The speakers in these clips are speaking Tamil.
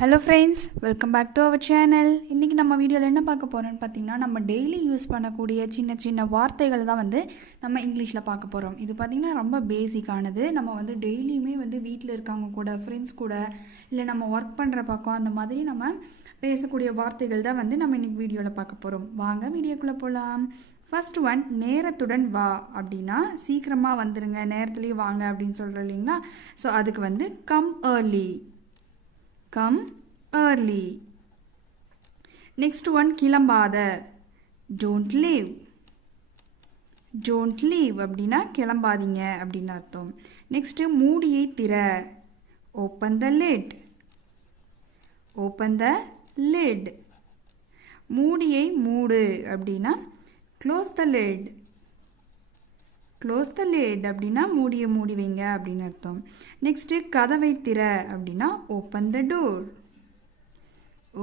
Hello friends, welcome back to our channel. இன்னைக்கு நம்ம வீடியோல என்ன பார்க்க போறோம்னு பாத்தீங்கன்னா நம்ம டெய்லி யூஸ் பண்ணக்கூடிய சின்ன வார்த்தைகள் தான் நம்ம இங்கிலீஷ்ல பார்க்க போறோம். இது பாத்தீங்கன்னா ரொம்ப பேசிக்கானது. நம்ம டெய்லியுமே வீட்ல இருக்கவங்க கூட ஃப்ரெண்ட்ஸ் கூட இல்ல நம்ம வர்க் பண்ற பக்கம் அந்த மாதிரி நம்ம பேசக்கூடிய வார்த்தைகள் தான் நம்ம இன்னைக்கு வீடியோல பார்க்க போறோம். வாங்க வீடியோக்குள்ள போலாம். ஃபர்ஸ்ட் ஒன் நேரத்துடன் வா அப்படினா சீக்கிரமா வந்துருங்க நேரத்திலே வாங்க அப்படினு சொல்றோம் இல்லீங்களா? சோ அதுக்கு come early. Come early. Next one கிளம்பாத. Don't leave. Don't leave அப்படினா கிளம்பாதீங்க அப்படின அர்த்தம். Next மூடியை திற. Open the lid. Open the lid. மூடியை மூடு அப்படினா close the lid. Close the lid அப்படினா மூடியை மூடி வைங்க அப்படின அர்த்தம். Next கதவை திற அப்படினா open the door.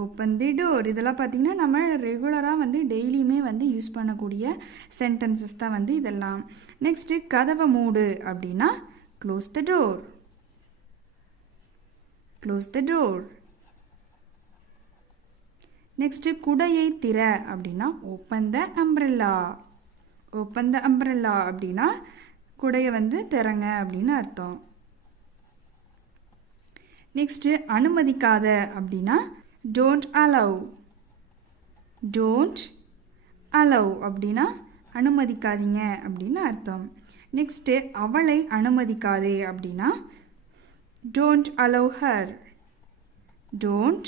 Open the door. இதெல்லாம் பாத்தீங்கன்னா நம்ம ரெகுலரா டெய்லியுமே யூஸ் பண்ணக்கூடிய சென்டென்சஸ் தான் இதெல்லாம். Next கதவை மூடு அப்படினா close the door. Close the door. Next குடையை திற அப்படினா open the umbrella. Open the umbrella அப்படினா குடைய திறங்க அப்படின அர்த்தம். Next அனுமதிக்காத அப்படினா don't allow. Don't allow அப்படினா அனுமதிக்காதீங்க அப்படின அர்த்தம். Next அவளை அனுமதிக்காதே அப்படினா don't allow her. Don't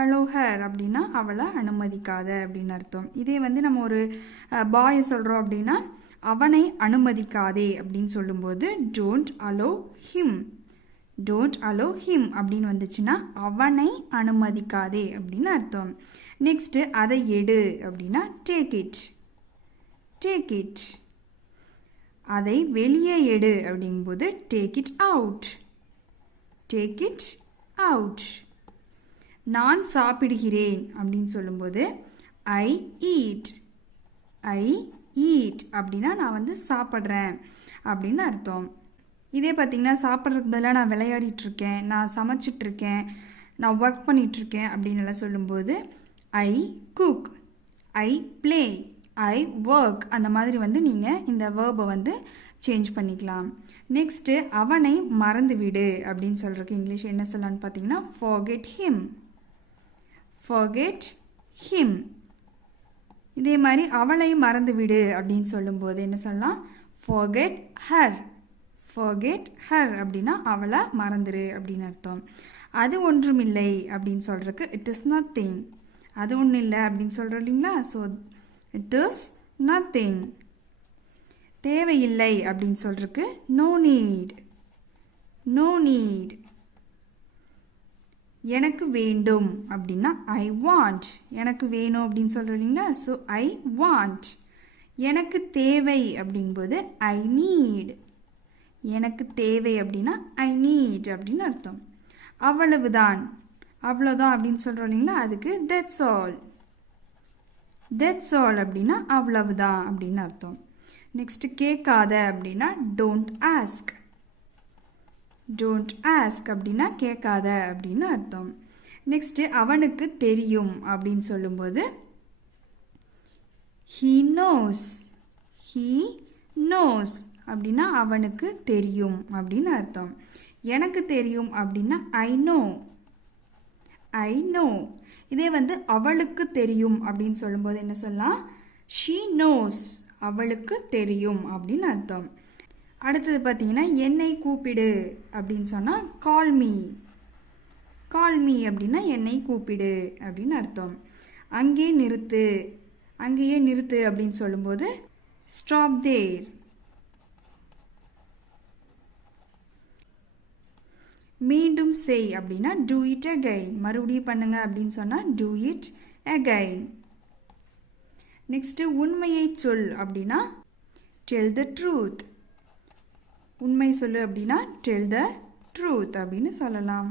allow her அப்படினா அவளை அனுமதிக்காத அப்படின அர்த்தம். இதே நம்ம ஒரு பாய் சொல்றோம் அப்படினா அவனை அனுமதிக்காதே அப்படினு சொல்லும்போது don't allow him. Don't allow him அப்படினு வந்துச்சுனா அவனை அனுமதிக்காதே அப்படின அர்த்தம். Next அதை எடு அப்படினா take it. Take it. அதை வெளியே எடு அப்படிங்கும்போது take it out. Take it out. நான் சாப்பிடுகிறேன் அப்படினு சொல்லும்போது I eat. I eat அப்படினா நான் சாப்பிடுறேன் அப்படின அர்த்தம். இதே பாத்தீங்கன்னா சாப்பிடுறதுக்கு பதிலா நான் விளையாடிட்டு இருக்கேன், நான் சமைச்சிட்டு இருக்கேன், நான் வர்க் பண்ணிட்டு இருக்கேன் அப்படினு எல்லாம் சொல்லும்போது I cook. I play. I work. அந்த மாதிரி நீங்க இந்த verb சேஞ்ச் பண்ணிக்கலாம். நெக்ஸ்ட் அவனை மறந்து விடு அப்படினு சொல்றதுக்கு இங்கிலீஷ் என்ன சொல்லலாம்னு பாத்தீங்கன்னா forget him. Forget him. இதே மாதிரி அவளை மறந்து விடு அப்படினு சொல்லும்போது என்ன சொல்லலாம் forget her. Forget her அப்படினா அவளை மறந்துரு அப்படின அர்த்தம். அது ஒன்றுமில்லை அப்படினு சொல்றதுக்கு it is nothing. அது ஒண்ணும் இல்ல அப்படினு சொல்றோம் இல்லீங்களா? So it is nothing. தேவையில்லை அப்படினு சொல்றதுக்கு no need. No need. எனக்கு வேண்டும் அப்படினா I want. எனக்கு வேணும் அப்படினு சொல்றோம் இல்லீங்களா? So I want. எனக்கு தேவை அப்படிங்கும்போது I need. எனக்கு தேவை அப்படினா I need அப்படினு அர்த்தம். அவ்வளவுதான். அவ்வளவுதான் அப்படினு சொல்றோம் இல்லீங்களா? அதுக்கு that's all. That's all அப்படினா அவ்வளவுதான் அப்படினு அர்த்தம். நெக்ஸ்ட் கேட்காத அப்படினா don't ask. Don't ask அப்படினா கேட்காத அப்படினு அர்த்தம். நெக்ஸ்ட் அவனுக்கு தெரியும் அப்படினு சொல்லும்போது he knows. He knows அப்படினா அவனுக்கு தெரியும் அப்படினு அர்த்தம். எனக்கு தெரியும் அப்படினா I know. I know. இதே அவளுக்கு தெரியும் அப்படினு சொல்லும்போது என்ன சொல்லலாம் she knows. அவளுக்கு தெரியும் அப்படினு அர்த்தம். அடுத்தது பாத்தீங்கன்னா என்னை கூப்பிடு அப்படினு சொன்னா call me. Call me அப்படினா என்னை கூப்பிடு அப்படினு அர்த்தம். அங்கே நிறுத்து. அங்கேயே நிறுத்து அப்படினு சொல்லும்போது stop there. மீண்டும் செய் அப்படினா do it again. மறுபடியும் பண்ணுங்க அப்படினு சொன்னா do it again. நெக்ஸ்ட் உண்மையை சொல் அப்படினா tell the truth. உண்மை சொல்லு அப்படினா tell the truth அப்படினு சொல்லலாம்.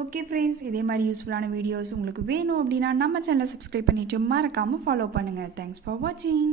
ஓகே फ्रेंड्स, இதே மாதிரி யூஸ்ஃபுல்லான வீடியோஸ் உங்களுக்கு வேணும் அப்படினா நம்ம சேனலை சப்ஸ்கிரைப் பண்ணிட்டு மறக்காம ஃபாலோ பண்ணுங்க. Thanks for watching.